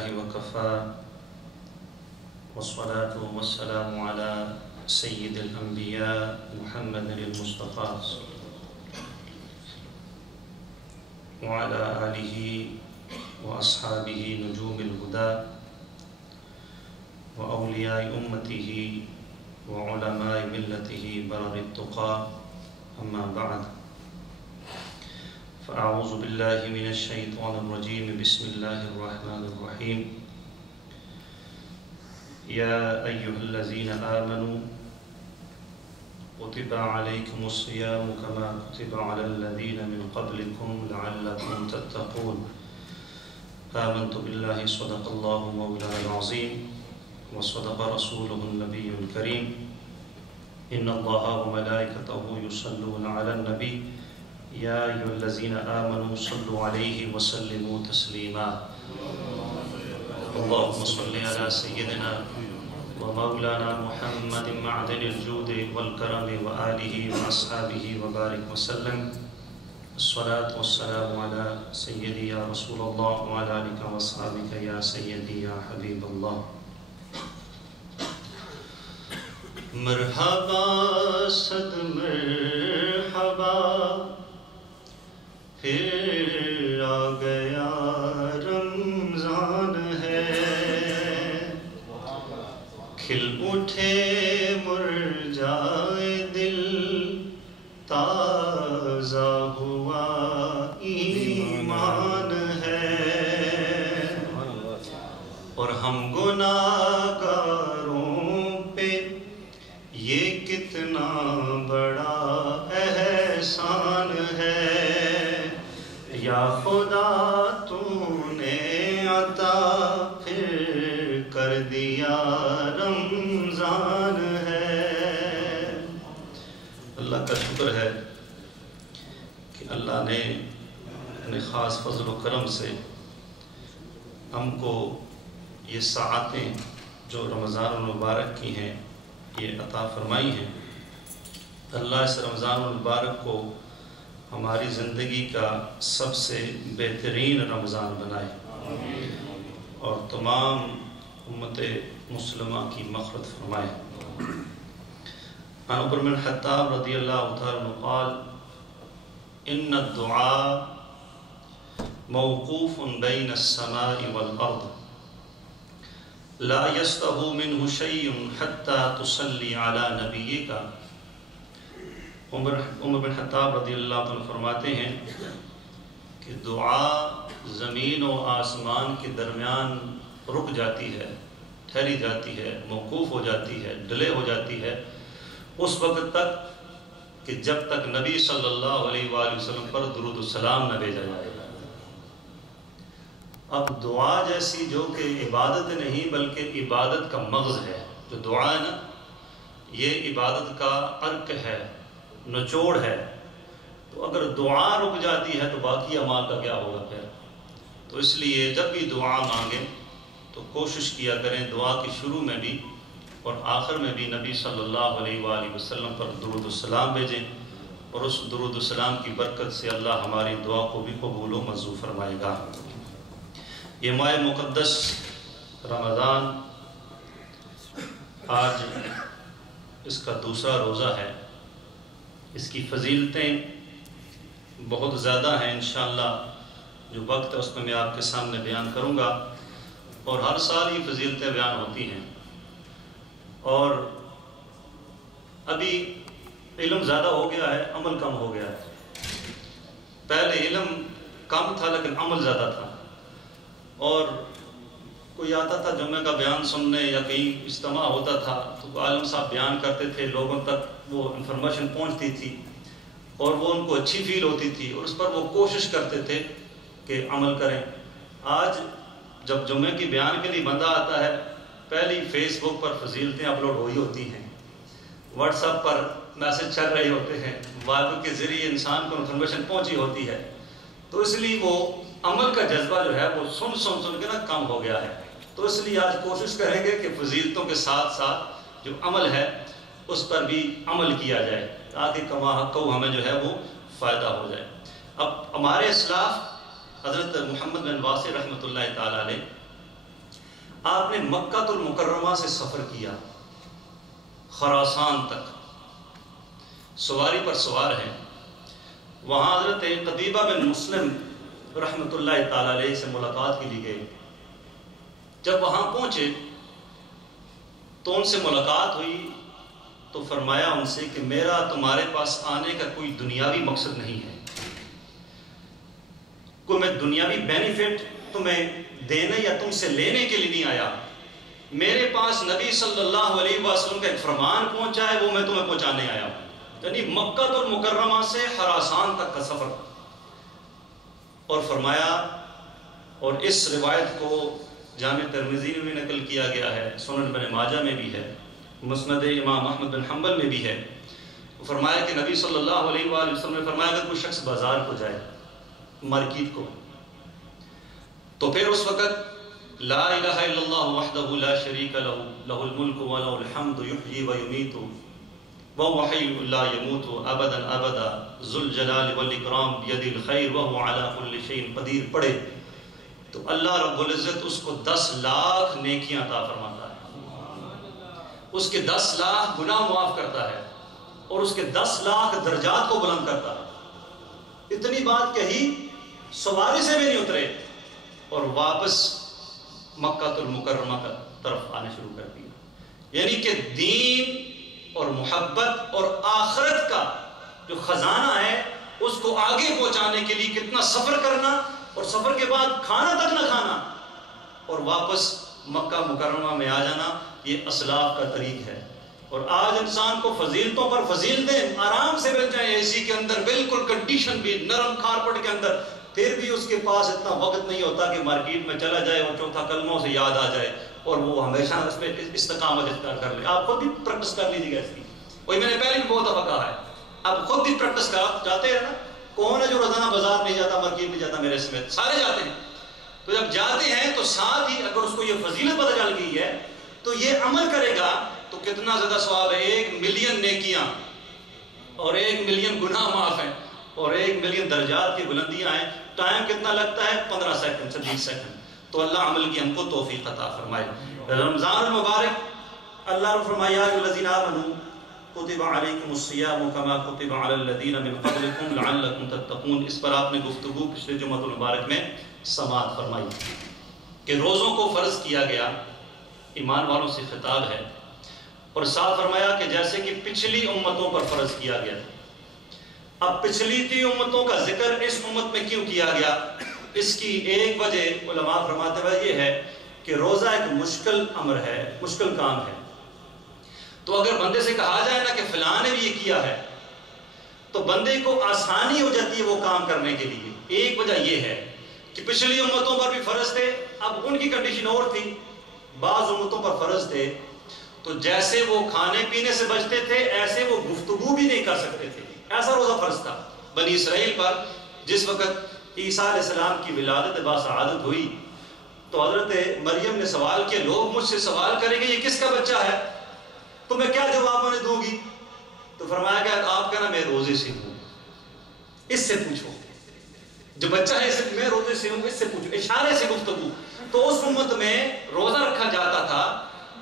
وكفى والصلاة والسلام على سيد الأنبياء محمد المصطفى وعلى آله وأصحابه نجوم الهدى وأولياء أمته وعلماء ملته برر التقى أما بعد فأعوذ بالله من الشيطان الرجيم بسم الله الرحمن الرحيم يا أيها الذين آمنوا كتب عليكم الصيام كما كتب على الذين من قبلكم لعلكم تتقون آمنت بالله صدق الله مولانا العظيم وصدق رسوله النبي الكريم إن الله وملائكته يصلون على النبي يا أيها الذين آمنوا صلوا عليه وسلموا تسليما اللهم صل على سيدنا ومولانا محمد معدن الجود والكرم وآله وأصحابه وبارك وسلم الصلاة والسلام على سيدي يا رسول الله وعلى آلك وأصحابك يا سيدي يا حبيب الله مرحبا صد مرحبا پھر آ گیا رمضان ہے کھل اٹھے مرجائے دل تازہ ہوا ایمان ہے اور ہم گناہگاروں پہ یہ کتنا بڑا احسان ہے یا خدا تو نے عطا پھر کر دیا رمضان ہے اللہ کا شکر ہے کہ اللہ نے اپنے خاص فضل و کرم سے ہم کو یہ ساعتیں جو رمضان المبارک کی ہیں یہ عطا فرمائی ہیں اللہ اس رمضان المبارک کو ہماری زندگی کا سب سے بہترین رمضان بنائے اور تمام امت مسلمہ کی مغفرت فرمائے عن عمر بن الخطاب رضی اللہ تعالی عنہ قال ان الدعاء موقوف بین السماء والارض لا يستهو منه شيء حتى تصلي على نبيك عمر بن خطاب رضی اللہ عنہ فرماتے ہیں کہ دعا زمین و آسمان کے درمیان رک جاتی ہے ٹھہری جاتی ہے موقوف ہو جاتی ہے ڈلے ہو جاتی ہے اس وقت تک کہ جب تک نبی صلی اللہ علیہ وآلہ وسلم پر درود السلام نہ بھیجا جائے گا اب دعا جیسی جو کہ عبادت نہیں بلکہ عبادت کا مغز ہے جو دعا ہے نا یہ عبادت کا عرق ہے نچوڑ ہے تو اگر دعا رک جاتی ہے تو باقی اعمال کا کیا ہوگا پھر تو اس لیے جب بھی دعا مانگیں تو کوشش کیا کریں دعا کے شروع میں بھی اور آخر میں بھی نبی صلی اللہ علیہ وآلہ وسلم پر درود السلام بھیجیں اور اس درود السلام کی برکت سے اللہ ہماری دعا کو بھی قبول و منظور فرمائے گا یہ ماہ مقدس رمضان آج اس کا دوسرا روزہ ہے اس کی فضیلتیں بہت زیادہ ہیں انشاءاللہ جو وقت ہے اس میں آپ کے سامنے بیان کروں گا اور ہر سال یہ فضیلتیں بیان ہوتی ہیں اور ابھی علم زیادہ ہو گیا ہے عمل کم ہو گیا ہے پہلے علم کم تھا لیکن عمل زیادہ تھا اور کوئی آتا تھا جمعہ کا بیان سننے یا کہیں اجتماع ہوتا تھا تو عالم صاحب بیان کرتے تھے لوگوں تک وہ انفارمیشن پہنچتی تھی اور وہ ان کو اچھی فیل ہوتی تھی اور اس پر وہ کوشش کرتے تھے کہ عمل کریں آج جب جمعہ کی بیان کے لیے بندہ آتا ہے پہلی فیس بک پر فضیلتیں اپلوڈ ہوئی ہوتی ہیں واٹس ایپ پر میسج چل رہے ہوتے ہیں موبائل کے ذریعے انسان کو انفارمیشن پہنچی ہوتی ہے تو اس لیے وہ عمل کا جذبہ جو ہے وہ سن کے نا کم ہو گیا ہے تو اس لیے آج کوشش کریں گے کہ فضیلتوں کے ساتھ ساتھ جو عمل ہے اس پر بھی عمل کیا جائے تاکہ کما حق کو ہمیں جو ہے وہ فائدہ ہو جائے. اب ہمارے اسلاف حضرت محمد بن واسع رحمۃ اللہ تعالیٰ علیہ آپ نے مکہ المکرمہ سے سفر کیا خراسان تک، سواری پر سوار ہیں. وہاں حضرت قتیبہ بن مسلم رحمۃ اللہ تعالی علیہ سے ملاقات کے لیے گئے. جب وہاں پہنچے تو ان سے ملاقات ہوئی تو فرمایا ان سے کہ میرا تمہارے پاس آنے کا کوئی دنیاوی مقصد نہیں ہے، کوئی میں دنیاوی بینیفٹ تمہیں دینے یا تم سے لینے کے لیے نہیں آیا. میرے پاس نبی صلی اللہ علیہ وسلم کا ایک فرمان پہنچا ہے، وہ میں تمہیں پہنچانے آیا ہوں. یعنی مکہ المکرمہ سے خراسان تک کا سفر. اور فرمایا، اور اس روایت کو جامع ترمذی میں بھی نقل کیا گیا ہے، سنن ابن ماجہ میں بھی ہے، مسند امام احمد بن حنبل میں بھی ہے. فرمایا کہ نبی صلی اللہ علیہ وآلہ وسلم نے فرمایا اگر کوئی شخص بازار کو جائے، مارکیٹ کو، تو پھر اس وقت لا الہ الا اللہ وحدہ لا شریک لہ لہ الملک ولہ الحمد یحیی ویمیت وهو حی لا يموت ابدا ابدا ذو الجلال والاکرام بیدہ الخیر وهو علی کل شیء قدیر پڑھے تو اللہ رب العزت اس کو 10 لاکھ نیکیاں عطا فرماتا ہے، اس کے 10 لاکھ گناہ معاف کرتا ہے اور اس کے 10 لاکھ درجات کو بلند کرتا ہے. اتنی بات کہی، سواری سے بھی نہیں اترے اور واپس مکہ المکرمہ کا طرف آنے شروع کر دیا. یعنی کہ دین اور محبت اور آخرت کا جو خزانہ ہے اس کو آگے پہنچانے کے لیے کتنا سفر کرنا، اور سفر کے بعد کھانا تک نہ کھانا اور واپس مکہ مکرمہ میں آ جانا، یہ اسلاف کا طریق ہے. اور آج انسان کو فضیلتوں پر فضیلتیں آرام سے مل جائیں، اے سی کے اندر، بالکل کنڈیشن بھی نرم کارپٹ کے اندر، پھر بھی اس کے پاس اتنا وقت نہیں ہوتا کہ مارکیٹ میں چلا جائے اور چوتھا کلموں سے یاد آ جائے اور وہ ہمیشہ اس میں استقامت اختیار کر لے. آپ خود بھی پریکٹس کر لیجیے گا اس کی. وہی میں نے پہلے بھی بہت دفعہ کہا ہے، آپ خود بھی پریکٹس کر جاتے ہیں نا. کون ہے جو روزانہ بازار نہیں جاتا، مارکیٹ نہیں جاتا؟ میرے سمیت سارے جاتے ہیں. تو جب جاتے ہیں تو ساتھ ہی اگر اس کو یہ فضیلت پتہ چل گئی ہے تو یہ عمل کرے گا تو کتنا زیادہ ثواب ہے. 1 ملین نیکیاں اور 1 ملین گناہ معاف ہیں اور 1 ملین درجات کی بلندیاں ہیں. ٹائم کتنا لگتا ہے؟ 15 سیکنڈ سے 20 سیکنڈ. تو اللہ عمل کی ہم کو توفیق عطا فرمائے. رمضان المبارک اللہ نے فرمایا یا ایھا الذین آمنوا کتب علیکم الصیام کما کتب علی الذین من قبلکم لعلکم تتقون. اس پر آپ نے گفتگو پچھلے جمعہ المبارک میں سماعت فرمائی کہ روزوں کو فرض کیا گیا، ایمان والوں سے خطاب ہے، اور ساتھ فرمایا کہ جیسے کہ پچھلی امتوں پر فرض کیا گیا. اب پچھلی 3 امتوں کا ذکر اس امت میں کیوں کیا گیا؟ اس کی ایک وجہ علماء فرماتے ہوئے یہ ہے کہ روزہ ایک مشکل امر ہے، مشکل کام ہے. تو اگر بندے سے کہا جائے نا کہ فلاں نے بھی یہ کیا ہے تو بندے کو آسانی ہو جاتی ہے وہ کام کرنے کے لیے. ایک وجہ یہ ہے کہ پچھلی امتوں پر بھی فرض تھے، اب ان کی کنڈیشن اور تھی. بعض امتوں پر فرض تھے تو جیسے وہ کھانے پینے سے بچتے تھے ایسے وہ گفتگو بھی نہیں کر سکتے تھے، ایسا روزہ فرض تھا. بنی اسرائیل پر جس وقت عیسیٰ علیہ السلام کی ولادت باسعادت ہوئی تو حضرت مریم نے سوال کیا، لوگ مجھ سے سوال کریں گے یہ کس کا بچہ ہے، تو میں کیا جواب انہیں دوں گی؟ تو فرمایا کہ آپ کہنا میں روزے سے ہوں، اس سے پوچھو، جو بچہ ہے میں روزے سے ہوں، اس سے پوچھو، اشارے سے گفتگو. تو اس امت میں روزہ رکھا جاتا تھا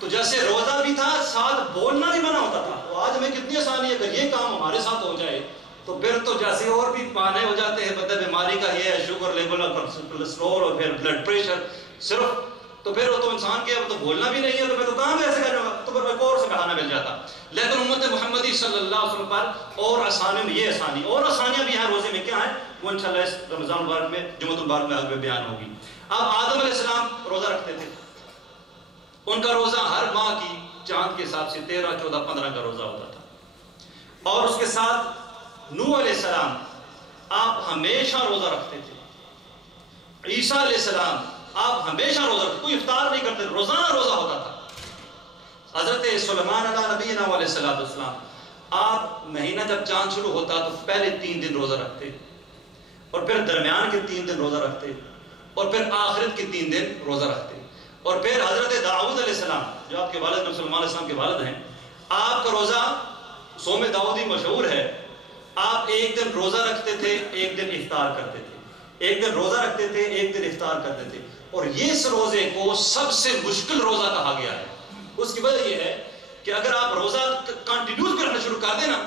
تو جیسے روزہ بھی تھا ساتھ بولنا بھی منع ہوتا تھا. تو آج ہمیں کتنی آسانی ہے، اگر یہ کام ہمارے ساتھ ہو جائے تو پھر تو جیسے اور بھی بہانے ہو جاتے ہیں، مطلب بیماری کا یہ ہے، شوگر لیول اور کولیسٹرول اور پھر بلڈ پریشر صرف، تو پھر وہ تو انسان کے اب تو بولنا بھی نہیں ہے تو پھر تو کام ایسے کرنے گا، تو پھر ایک اور سے بہانہ مل جاتا. لیکن امت محمدی صلی اللہ علیہ وسلم پر اور آسانی میں یہ آسانی اور آسانیاں بھی ہیں روزے میں. کیا ہیں وہ انشاءاللہ اس رمضان مبارک میں جمعۃ المبارک میں آگے بیان ہوگی. اب آدم علیہ السلام روزہ رکھتے تھے، ان کا روزہ ہر ماہ کی چاند کے حساب سے 13، 14، 15 کا روزہ ہوتا تھا. اور اس کے ساتھ نوح علیہ السلام آپ ہمیشہ روزہ رکھتے تھے. عیسیٰ علیہ السلام آپ ہمیشہ روزہ رکھتے، کوئی افطار نہیں کرتے، روزانہ روزہ ہوتا تھا. حضرت سلیمان علیہ نبینا علیہ السلام آپ مہینہ جب چاند شروع ہوتا تو پہلے 3 دن روزہ رکھتے اور پھر درمیان کے 3 دن روزہ رکھتے اور پھر آخرت کے 3 دن روزہ رکھتے. اور پھر حضرت داؤد علیہ السلام جو آپ کے والد نبی سلیمان علیہ السلام کے والد ہیں، آپ کا روزہ صوم داؤدی مشہور ہے. آپ ایک دن روزہ رکھتے تھے، ایک دن افطار کرتے تھے، ایک دن روزہ رکھتے تھے، ایک دن افطار کرتے تھے. اور اس روزے کو سب سے مشکل روزہ کہا گیا ہے۔ اس کی وجہ یہ ہے کہ اگر آپ روزہ کنٹینیوس بھی رکھنا شروع کر دیں نا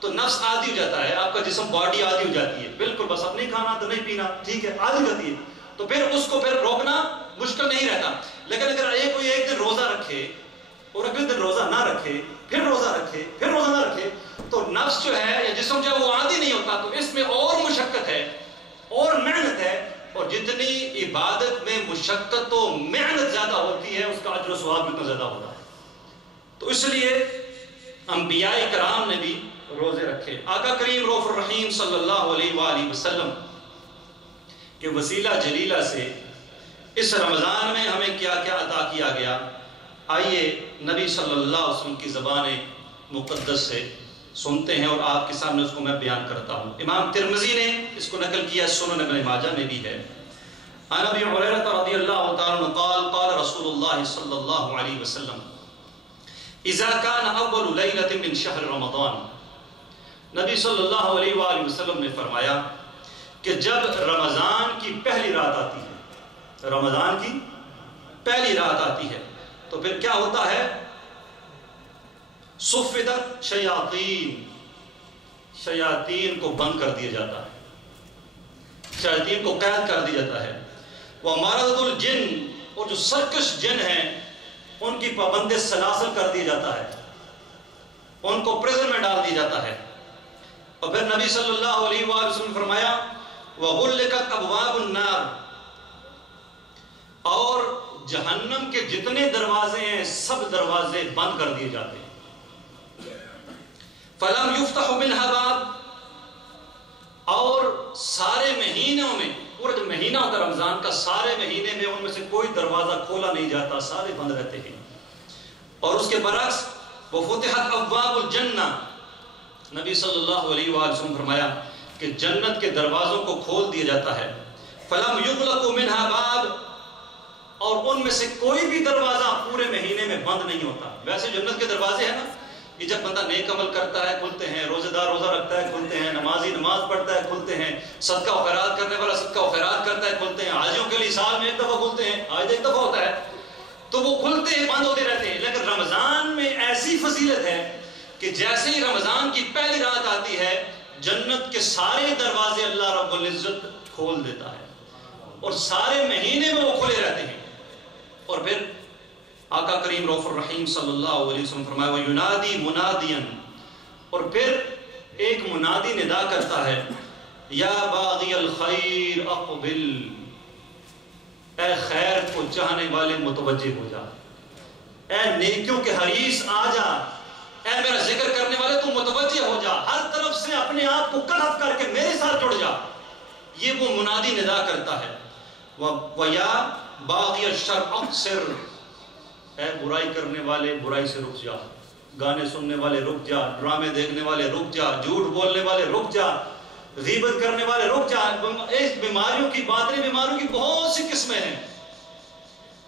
تو نفس عادی ہو جاتا ہے، آپ کا جسم باڈی عادی ہو جاتی ہے، بالکل بس اب نہیں کھانا تو نہیں پینا، ٹھیک ہے، عادی ہو جاتی ہے، تو پھر اس کو پھر روکنا مشکل نہیں رہتا۔ لیکن اگر کوئی ایک دن روزہ رکھے اور اگلے دن روزہ نہ رکھے، پھر روزہ رکھے، پھر روزہ نہ رکھے، تو نفس جو ہے یا جسم جو ہے وہ عادی نہیں ہوتا، تو اس میں اور مشقت ہے اور محنت ہے، اور جتنی عبادت میں مشقت و محنت زیادہ ہوتی ہے اس کا اجر و ثواب اتنا زیادہ ہوتا ہے۔ تو اس لیے انبیاء کرام نے بھی روزے رکھے۔ آقا کریم رؤوف الرحیم صلی اللہ علیہ وآلہ وسلم کے وسیلہ جلیلہ سے اس رمضان میں ہمیں کیا کیا عطا کیا گیا، آئیے نبی صلی اللہ علیہ وسلم کی زبان مقدس سے سنتے ہیں اور آپ کے سامنے اس کو میں بیان کرتا ہوں۔ امام ترمذی نے اس کو نقل کیا، سنن ابن ماجہ میں بھی ہے۔ عن ابی ہریرہ رضی اللہ تعالی عنہ قال قال رسول اللہ صلی اللہ علیہ وسلم اذا كان اول لیلۃ من شہر رمضان، نبی صلی اللہ علیہ وآلہ وسلم نے فرمایا کہ جب رمضان کی پہلی رات آتی ہے، رمضان کی پہلی رات آتی ہے تو پھر کیا ہوتا ہے؟ صفدت شیاطین، شیاطین کو بند کر دیا جاتا ہے، شیاطین کو قید کر دیا جاتا ہے۔ وَمَرَضُ الْجِنِّ، اور جو سرکش جن ہیں ان کی پابند سلاسل کر دیا جاتا ہے، ان کو پریزن میں ڈال دیا جاتا ہے۔ اور پھر نبی صلی اللہ علیہ وآلہ وسلم نے فرمایا وَغُلِّقَتْ أَبْوَابُ النَّارِ، اور جہنم کے جتنے دروازے ہیں سب دروازے بند کر دیے جاتے ہیں۔ فَلَمْ يُفْتَحُ مِنْهَا بَابٌ، اور سارے مہینوں میں، پورا جو مہینہ ہوتا ہے رمضان کا، سارے مہینے میں ان میں سے کوئی دروازہ کھولا نہیں جاتا، سارے بند رہتے ہیں۔ اور اس کے برعکس وَفُتِحَتْ أَبْوَابُ الْجَنَّةِ، نبی صلی اللہ علیہ وآلہ وسلم نے فرمایا کہ جنت کے دروازوں کو کھول دیا جاتا ہے۔ فَلَمْ يُغْلَقُ مِنْهَا بَابٌ، اور ان میں سے کوئی بھی دروازہ پورے مہینے میں بند نہیں ہوتا۔ ویسے جنت کے دروازے ہیں نا، یہ جب بندہ نیک عمل کرتا ہے کھلتے ہیں، روزہ دار روزہ رکھتا ہے کھلتے ہیں، نمازی نماز پڑھتا ہے کھلتے ہیں، صدقہ و خیرات کرنے والا صدقہ و خیرات کرتا ہے کھلتے ہیں، حاجیوں کے لیے سال میں ایک دفعہ کھلتے ہیں، آج ایک دفعہ ہوتا ہے، تو وہ کھلتے ہیں بند ہوتے رہتے ہیں۔ لیکن رمضان میں ایسی فضیلت ہے کہ جیسے ہی رمضان کی پہلی رات آتی ہے جنت کے سارے دروازے اللہ رب العزت کھول دیتا ہے اور سارے مہینے میں وہ کھلے رہتے ہیں۔ اور پھر آقا کریم رؤوف الرحیم صلی اللہ علیہ وسلم فرمایا وَيُنَادِي مُنَادِيًا، اور پھر ایک منادی ندا کرتا ہے یا باغی الخیر اقبل، اے خیر کو چاہنے والے متوجہ ہو جا، اے نیکیوں کے حریص آ جا، اے میرا ذکر کرنے والے تو متوجہ ہو جا، ہر طرف سے اپنے آپ کو کلف کر کے میرے ساتھ جڑ جا، یہ وہ منادی ندا کرتا ہے۔ وَيَا باغی الشر اقصر، اے برائی کرنے والے برائی سے رک جا، گانے سننے والے رک جا، ڈرامے دیکھنے والے رک جا، جھوٹ بولنے والے رک جا، غیبت کرنے والے رک جا۔ اس بیماریوں کی باطنی بیماریوں کی بہت سی قسمیں ہیں،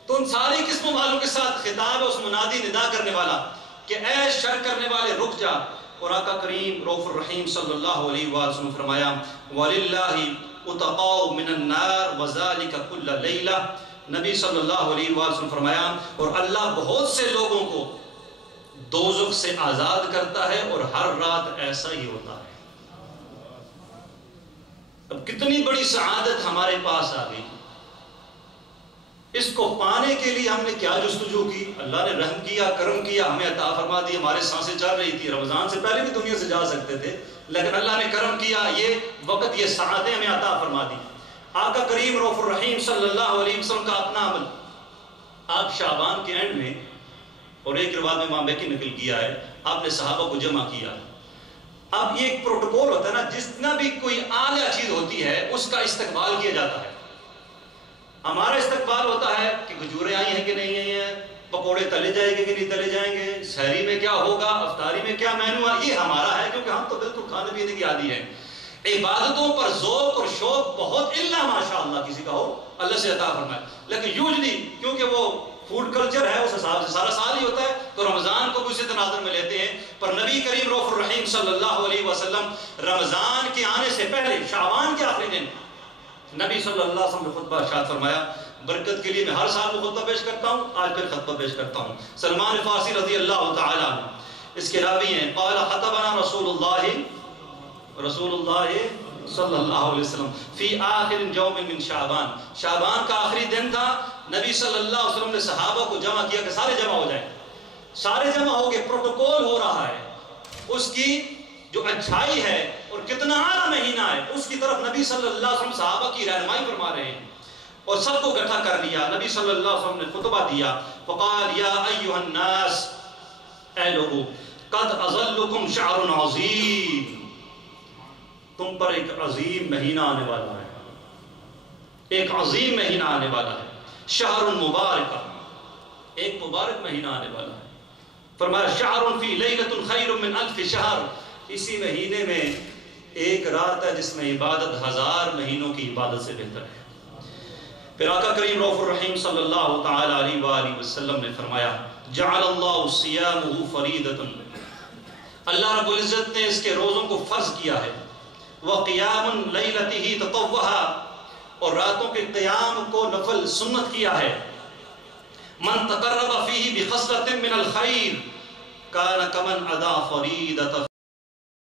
تو ان ساری قسموں والوں کے ساتھ خطاب ہے اس منادی ندا کرنے والا کہ اے شر کرنے والے رک جا۔ اور آقا کریم رؤوف الرحیم صلی اللہ علیہ وآلہ وسلم فرمایا وَلِلَّهِ اُتَقَاءُ مِنَ النَّارِ وَذَلِكَ كُلَّ لَيْلَةٍ، نبی صلی اللہ علیہ وآلہ وسلم فرمایا اور اللہ بہت سے لوگوں کو دوزخ سے آزاد کرتا ہے اور ہر رات ایسا ہی ہوتا ہے۔ اب کتنی بڑی سعادت ہمارے پاس آ گئی، اس کو پانے کے لیے ہم نے کیا جستجو کی، اللہ نے رحم کیا، کرم کیا، ہمیں عطا فرما دی، ہمارے سانسیں چل رہی تھی، رمضان سے پہلے بھی دنیا سے جا سکتے تھے، لیکن اللہ نے کرم کیا، یہ وقت یہ سعادتیں ہمیں عطا فرما دی۔ آقا کریم رؤوف الرحیم صلی اللہ علیہ وسلم کا اپنا عمل، آپ شعبان کے اینڈ میں، اور ایک روایت میں امام بیہقی نقل کیا ہے، آپ نے صحابہ کو جمع کیا۔ اب یہ ایک پروٹوکول ہوتا ہے نا، جتنا بھی کوئی اعلیٰ چیز ہوتی ہے اس کا استقبال کیا جاتا ہے۔ ہمارا استقبال ہوتا ہے کہ کھجوریں آئی ہیں کہ نہیں آئی ہیں، پکوڑے تلے جائیں گے کہ نہیں تلے جائیں گے، سحری میں کیا ہوگا، افطاری میں کیا مینو ہے، یہ ہمارا ہے کیونکہ ہم تو بالکل کھانے پینے کی عادی ہیں۔ عبادتوں پر ذوق اور شوق بہت الا ماشاء اللہ کسی کا ہو، اللہ سے عطا فرمائے، لیکن یوجلی کیونکہ وہ فوڈ کلچر ہے اس حساب سے سارا سال ہی ہوتا ہے، تو رمضان کو بھی اسی تناظر میں لیتے ہیں۔ پر نبی کریم رؤوف الرحیم صلی اللہ علیہ وسلم رمضان کے آنے سے پہلے شعبان کے آخری دن نبی صلی اللہ علیہ وسلم نے خطبہ ارشاد فرمایا برکت کے لیے میں ہر سال وہ خطبہ پیش کرتا ہوں، آج پھر خطبہ پیش کرتا ہوں۔ سلمان فارسی رضی اللہ تعالیٰ عنہ اس کے راوی ہیں، قال خطبنا رسول اللہ صلی اللہ علیہ وسلم فی آخر یوم من شعبان، شعبان کا آخری دن تھا، نبی صلی اللہ علیہ وسلم نے صحابہ کو جمع کیا کہ سارے جمع ہو جائیں، سارے جمع ہو گئے، پروٹوکول ہو رہا ہے، اس کی جو اچھائی ہے اور کتنا اعلیٰ مہینہ ہے اس کی طرف نبی صلی اللہ علیہ وسلم صحابہ کی رہنمائی فرما رہے ہیں، اور سب کو اکٹھا کر لیا۔ نبی صلی اللہ علیہ وسلم نے خطبہ دیا، فقال یا ایھا الناس، اے لوگو، قد اظلکم شعر عظیم، تم پر ایک عظیم مہینہ آنے والا ہے، ایک عظیم مہینہ آنے والا ہے، شہر مبارک، ایک مبارک مہینہ آنے والا ہے۔ فرمایا شہر فی لیلۃ خیر من الف شہر، اسی مہینے میں ایک رات ہے جس میں عبادت 1000 مہینوں کی عبادت سے بہتر ہے۔ پھر آقا کریم رؤوف الرحیم صلی اللہ تعالی علیہ وآلہ وسلم نے فرمایا جعل اللہ صیامہ فریضۃ، اللہ رب العزت نے اس کے روزوں کو فرض کیا ہے، وقیام لیلتہ تطوعا، اور راتوں کے قیام کو نفل سنت کیا ہے، من تقرب فیہ بخصلۃ من الخیر کان کمن ادا فریضۃ